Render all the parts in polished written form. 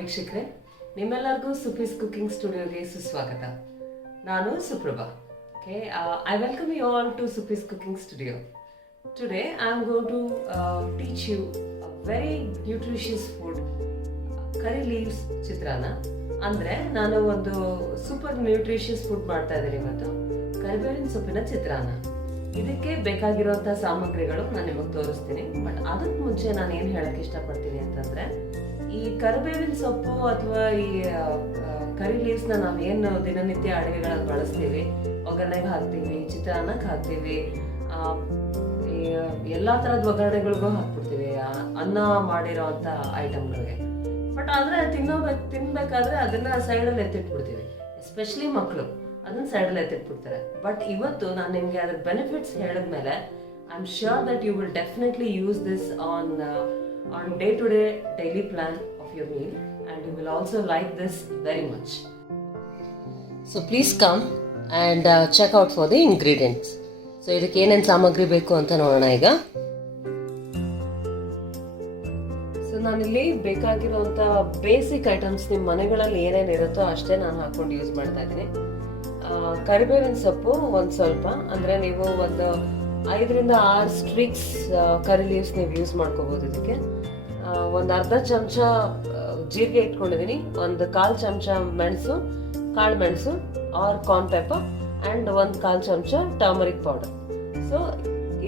ವೀಕ್ಷಕರೇ, ನಿಮ್ಮೆಲ್ಲರಿಗೂ ಸುಪೀಸ್ ಕುಕಿಂಗ್ ಸ್ಟುಡಿಯೋಗೆ ಸುಸ್ವಾಗತ. ನಾನು Suprabha. I welcome you all to Supi's Cooking Studio. Today I am going to teach you a very nutritious food, curry leaves chitrana. ಅಂದರೆ ನಾನು ಒಂದು super nutritious food ಮಾಡ್ತಾ ಇದ್ದೀನಿ ಇವತ್ತು, ಕರಿಬೇವಿನ ಸೊಪ್ಪಿನ ಚಿತ್ರಾನ್ನ. ಇದಕ್ಕೆ ಬೇಕಾಗಿರುವಂಥ ಸಾಮಗ್ರಿಗಳು ನಾನು ನಿಮಗೆ ತೋರಿಸ್ತೀನಿ. ಬಟ್ ಅದಕ್ಕೆ ಮುಂಚೆ ನಾನು ಏನು ಹೇಳಕ್ಕೆ ಇಷ್ಟಪಡ್ತೀನಿ ಅಂತಂದರೆ, ಈ ಕರಿಬೇವಿನ ಸೊಪ್ಪು ಅಥವಾ ಈ ಕರಿ ಲೀವ್ಸ್ನ ನಾವು ಏನು ದಿನನಿತ್ಯ ಅಡುಗೆಗಳಲ್ಲಿ ಬಳಸ್ತೀವಿ, ಒಗ್ಗರಣೆಗೆ ಹಾಕ್ತೀವಿ, ಚಿತ್ರಾನ್ನಕ್ಕೆ ಹಾಕ್ತೀವಿ, ಎಲ್ಲ ಥರದ ಒಗ್ಗರಣೆಗಳಿಗೂ ಹಾಕ್ಬಿಡ್ತೀವಿ, ಅನ್ನ ಮಾಡಿರೋವಂಥ ಐಟಮ್ಗಳಿಗೆ. ಬಟ್ ಆದರೆ ತಿನ್ಬೇಕಾದ್ರೆ ಅದನ್ನು ಸೈಡಲ್ಲಿ ಎತ್ತಿಟ್ಬಿಡ್ತೀವಿ. ಎಸ್ಪೆಷಲಿ ಮಕ್ಕಳು ಅದನ್ನ ಸೈಡಲ್ಲಿ ಎತ್ತಿಟ್ಬಿಡ್ತಾರೆ. ಬಟ್ ಇವತ್ತು ನಾನು ನಿಮಗೆ ಅದ್ರ ಬೆನಿಫಿಟ್ಸ್ ಹೇಳಿದ್ಮೇಲೆ I am sure that you will definitely use this on day to day daily plan of your meal and you will also like this very much. So please come and check out for the ingredients. So ಇದಕ್ಕೆ ಏನೇನು ಸಾಮಗ್ರಿ ಬೇಕು ಅಂತ ನೋಡೋಣ ಈಗ. So ನಾನಿಲ್ಲಿ ಬೇಕಾಗಿರುವಂಥ basic items ನಿಮ್ಮ ಮನೆಗಳಲ್ಲಿ ಏನೇನು ಇರುತ್ತೋ ಅಷ್ಟೇ ನಾನು ಹಾಕೊಂಡು ಯೂಸ್ ಮಾಡ್ತಾ ಇದ್ದೀನಿ. ಕರಿಬೇವಿನ ಸೊಪ್ಪು ಒಂದು ಸ್ವಲ್ಪ, ಅಂದರೆ ನೀವು ಒಂದು 5 to 6 ಸ್ಟ್ರಿಕ್ಸ್ ಕರಿ ಲೀವ್ಸ್ ನೀವು ಯೂಸ್ ಮಾಡ್ಕೋಬೋದು. ಇದಕ್ಕೆ ಒಂದು ಅರ್ಧ ಚಮಚ ಜೀರಿಗೆ ಇಟ್ಕೊಂಡಿದ್ದೀನಿ, ಒಂದು 1/4 ಚಮಚ ಮೆಣಸು, ಕಾಳು ಮೆಣಸು ಆರ್ ಕಾರ್ನ್ ಪೆಪ್ಪರ್, ಆ್ಯಂಡ್ ಒಂದು 1/4 ಚಮಚ turmeric powder. So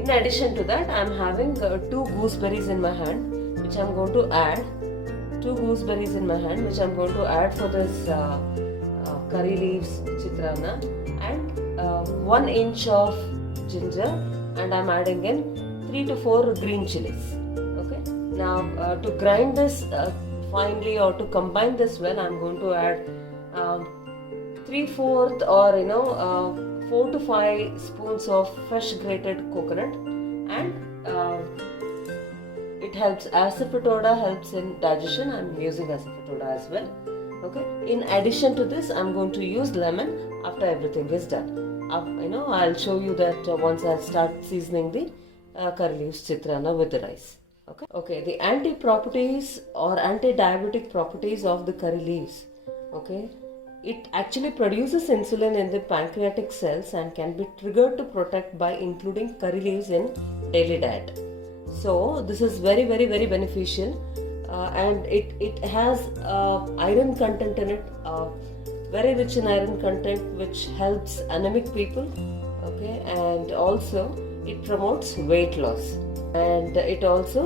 in addition to that I am having 2 gooseberries in my hand which I'm going to add. 2 gooseberries in my hand which I'm going to add for this curry leaves chitrana, and 1 inch of ginger, and I'm adding in 3 to 4 green chilies. Okay, now to grind this finely or to combine this well, I'm going to add 3/4 or 4 to 5 spoons of fresh grated coconut, and it helps, asafoetida helps in digestion. I'm using asafoetida as well. Okay, in addition to this I'm going to use lemon after everything is done. I'll show you that once I start seasoning the curry leaves chitrana with the rice. Okay, the anti properties or anti-diabetic properties of the curry leaves. Okay, it actually produces insulin in the pancreatic cells and can be triggered to protect by including curry leaves in daily diet. So this is very, very, very beneficial. And it has iron content in it, very rich in iron content, which helps anemic people. Okay, and also it promotes weight loss, and it also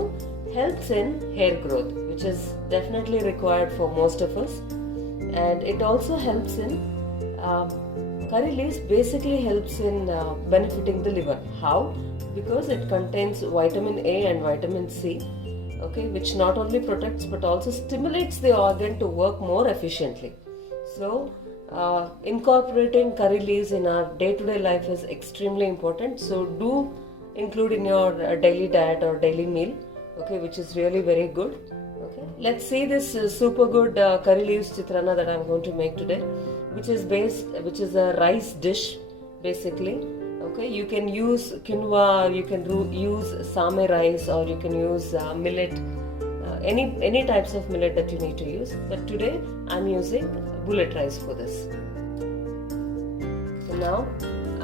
helps in hair growth, which is definitely required for most of us. And it also helps in curry leaves basically helps in benefiting the liver. How? Because it contains vitamin A and vitamin C, okay, which not only protects but also stimulates the organ to work more efficiently. So incorporating curry leaves in our day-to-day life is extremely important. So do include in your daily diet or daily meal, okay, which is really very good. Okay, let's see this super good curry leaves chitrana that I'm going to make today, which is a rice dish basically. Okay, you can use quinoa, you can use same rice, or you can use millet, any types of millet that you need to use. But today I'm using bullet rice for this. So now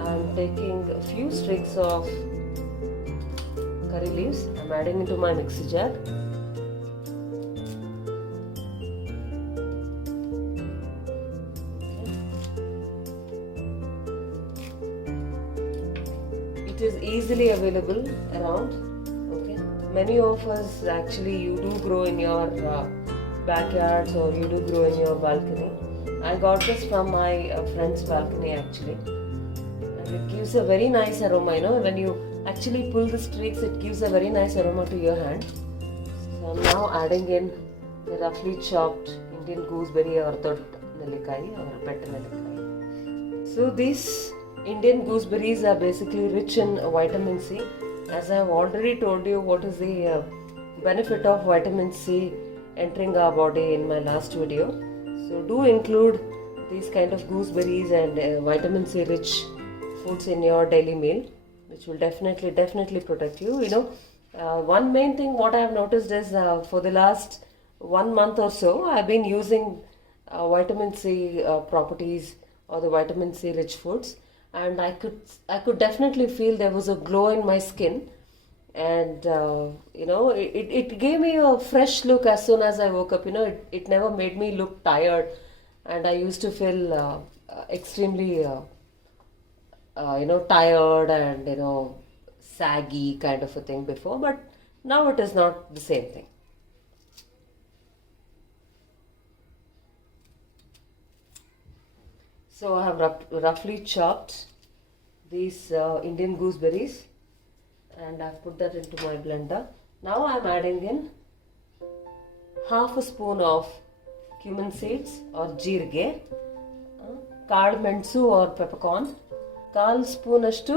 I'm taking a few streaks of curry leaves. I'm adding into my mixie jar. It is easily available around. Okay, many of us actually, you do grow in your backyards, or you do grow in your balcony. I got this from my friend's balcony actually, and it gives a very nice aroma. When you actually pull the streaks, it gives a very nice aroma to your hand. So I'm now adding in the roughly chopped Indian gooseberry or dod nelikai or pet nelikai. So these Indian gooseberries are basically rich in vitamin C. As I have already told you what is the benefit of vitamin C entering our body in my last video. So do include these kind of gooseberries and vitamin C rich foods in your daily meal, which will definitely protect you. One main thing what I have noticed is for the last 1 month or so, I've been using vitamin C properties or the vitamin C rich foods, and I could definitely feel there was a glow in my skin, and it gave me a fresh look as soon as I woke up. It never made me look tired, and I used to feel extremely tired and saggy kind of a thing before, but now it is not the same thing. So I have roughly chopped these Indian gooseberries, and I've put that into my blender. Now I'm adding in half a spoon of cumin seeds or jeerige, ಕಾಳು ಮೆಣಸು or peppercorn, call spoon ಅಷ್ಟು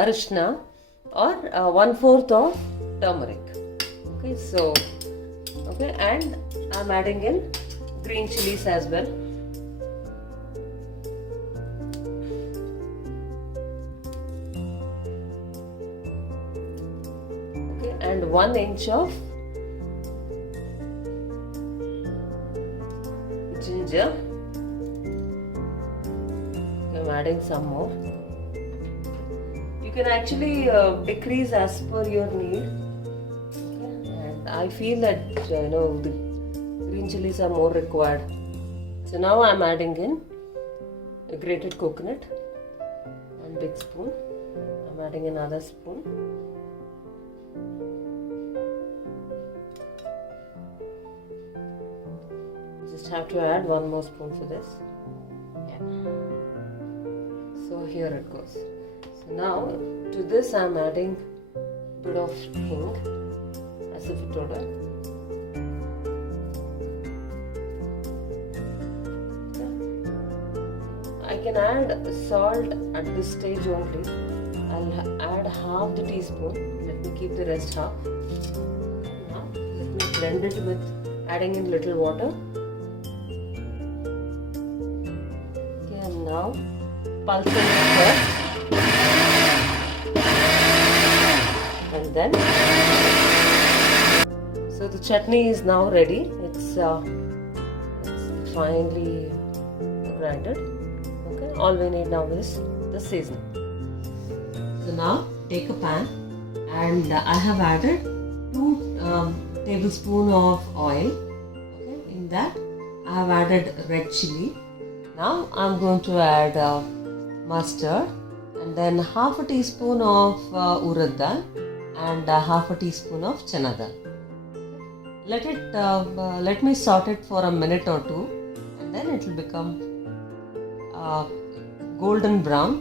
ಅರಿಶಿನ or 1/4 of turmeric. Okay, and I'm adding in green chilies as well. Okay, and 1 inch of ginger. I'm adding some more. You can actually decrease as per your need. Okay. And I feel that the green chilies are more required. So now I'm adding in a grated coconut, one big spoon. I'm adding another spoon. Just have to add one more spoon for this. Yeah. So here it goes. So now to this I'm adding a bit of hing, asafoetida. I can add salt at this stage only. I'll add half the teaspoon. Let me keep the rest half. Now let me blend it with adding in little water. Okay, and now pulsing it first, and then so the chutney is now ready. It's finely grinded. Okay, all we need now is the seasoning. So now take a pan, and I have added 2 tablespoons of oil. Okay, in that I have added red chili. Now I'm going to add mustard, and then half a teaspoon of urad dal and half a teaspoon of chana dal. Let me saute it for a minute or two, and then it will become golden brown.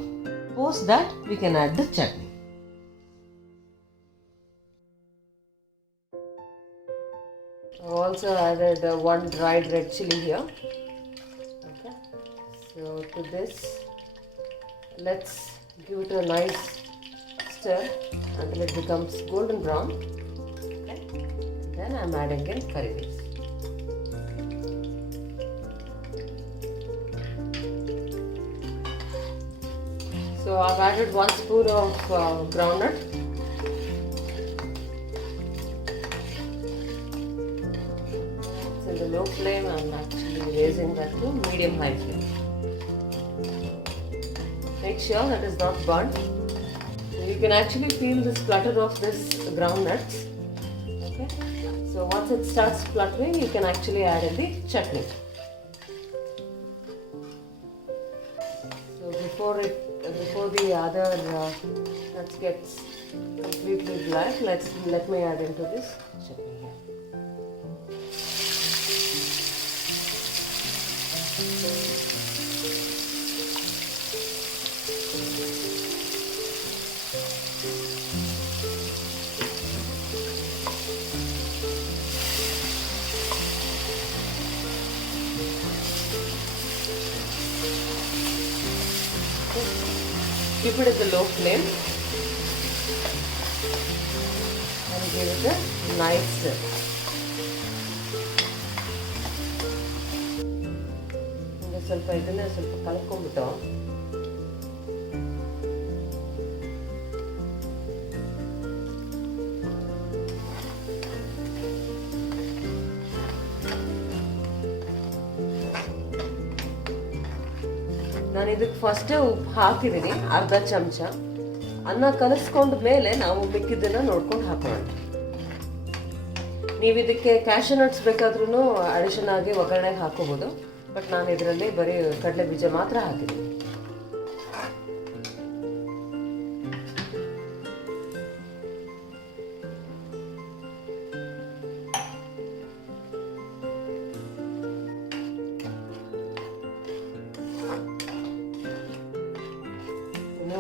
Post that we can add the chutney. I've also added 1 dried red chili here. Okay, so to this, let's give it a nice stir until it becomes golden brown. Okay, and then I'm adding in curry leaves. So I've added 1 spoon of groundnut. It's in the low flame. I'm actually raising that to medium-high flame. Make sure that is not burnt. You can actually feel the splutter of this groundnuts. Okay. So once it starts spluttering, you can actually add in the chutney. So before the other nuts gets completely black, let me add into this chutney here. Keep it at the low flame and give it a nice stir. ಸ್ವಲ್ಪ ಇದನ್ನ ಸ್ವಲ್ಪ ಕಲಕೊಂಡ್ಬಿಟ್ಟು ನಾನು ಇದಕ್ಕೆ ಫಸ್ಟೇ ಉಪ್ಪು ಹಾಕಿದ್ದೀನಿ, ಅರ್ಧ ಚಮಚ. ಅನ್ನ ಕಲಿಸ್ಕೊಂಡ ಮೇಲೆ ನಾವು ಮಿಕ್ಕಿದ್ದನ್ನು ನೋಡ್ಕೊಂಡು ಹಾಕೋಣ. ನೀವು ಇದಕ್ಕೆ ಕ್ಯಾಶ್ಯೂ ನಟ್ಸ್ ಬೇಕಾದ್ರೂ ಅಡಿಷನ್ ಆಗಿ ಒಗ್ಗರಣೆಗೆ ಹಾಕೋಬೋದು, ಬಟ್ ನಾನು ಇದರಲ್ಲಿ ಬರೀ ಕಡಲೆ ಬೀಜ ಮಾತ್ರ ಹಾಕಿದ್ದೀನಿ.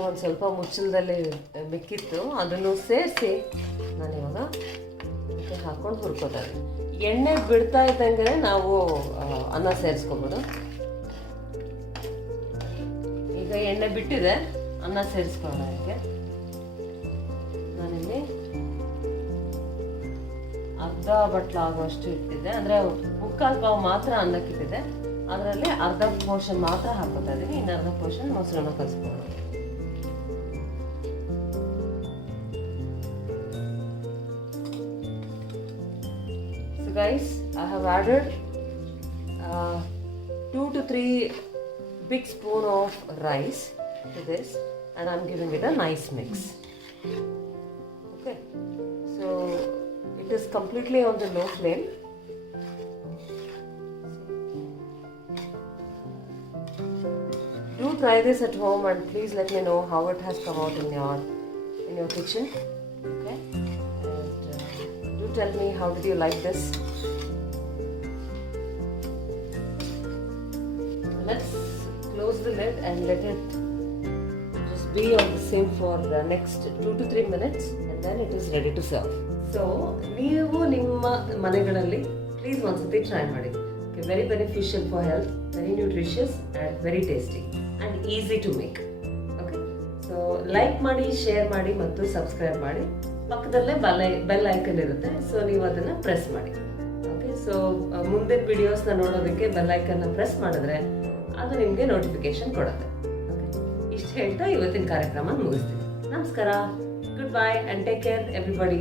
ಒಂದು ಸ್ವಲ್ಪ ಮುಚ್ಚಳದಲ್ಲಿ ಮಿಕ್ಕಿತ್ತು, ಅದನ್ನು ಸೇರಿಸಿ ನಾನಿವಾಗ ಇದಕ್ಕೆ ಹಾಕೊಂಡು ಹುರ್ಕೋತಾ ಇದ್ದೀನಿ. ಎಣ್ಣೆ ಬಿಡ್ತಾ ಇದ್ದಂಗೆ ನಾವು ಅನ್ನ ಸೇರಿಸ್ಕೊಬೋದು. ಈಗ ಎಣ್ಣೆ ಬಿಟ್ಟಿದೆ, ಅನ್ನ ಸೇರಿಸ್ಕೊಳ್ಳೋಣ. ಇದಕ್ಕೆ ನಾನಿಲ್ಲಿ ಅರ್ಧ ಬಟ್ಲ ಆಗುವಷ್ಟು ಇಟ್ಟಿದ್ದೆ, ಅಂದರೆ ಮುಕ್ಕಾಲು ಪಾವು ಮಾತ್ರ ಅನ್ನಕ್ಕಿಟ್ಟಿದೆ. ಅದರಲ್ಲಿ ಅರ್ಧ ಪೋರ್ಷನ್ ಮಾತ್ರ ಹಾಕೋತಾ ಇದ್ದೀನಿ, ಇನ್ನು ಅರ್ಧ ಪೋರ್ಷನ್ ಮೊಸರನ್ನ ಕಲಿಸ್ಕೊಳ್ಳೋಣ. Guys, I have added 2 to 3 big spoon of rice to this, and I'm giving it a nice mix. Okay, so it is completely on the low flame. Do try this at home and please let me know how it has come out in your kitchen. Okay, and do tell me how did you like this. Let's close the lid and let it just be on the same for the next 2 to 3 minutes, and then it is ready to serve. So ನೀವು ನಿಮ್ಮ ಮನೆಗಳಲ್ಲಿ please ಒಂದ್ಸತಿ try ಮಾಡಿ. Very beneficial for health, very nutritious and very tasty and easy to make. Okay, so like ಮಾಡಿ, share ಮಾಡಿ ಮತ್ತು subscribe ಮಾಡಿ. ಪಕ್ಕದಲ್ಲೇ ಬೆಲ್ ಐಕನ್ ಇರುತ್ತೆ, ಸೊ ನೀವು ಅದನ್ನು ಪ್ರೆಸ್ ಮಾಡಿ. ಓಕೆ, ಸೊ ಮುಂದಿನ ವಿಡಿಯೋಸ್ನ ನೋಡೋದಕ್ಕೆ ಬೆಲ್ ಐಕನ್ನ ಪ್ರೆಸ್ ಮಾಡಿದ್ರೆ ಅದು ನಿಮಗೆ ನೋಟಿಫಿಕೇಶನ್ ಕೊಡುತ್ತೆ. ಓಕೆ, ಇಷ್ಟು ಹೇಳ್ತಾ ಇವತ್ತಿನ ಕಾರ್ಯಕ್ರಮ ಮುಗಿಸ್ತೀನಿ. ನಮಸ್ಕಾರ, good bye and take care everybody.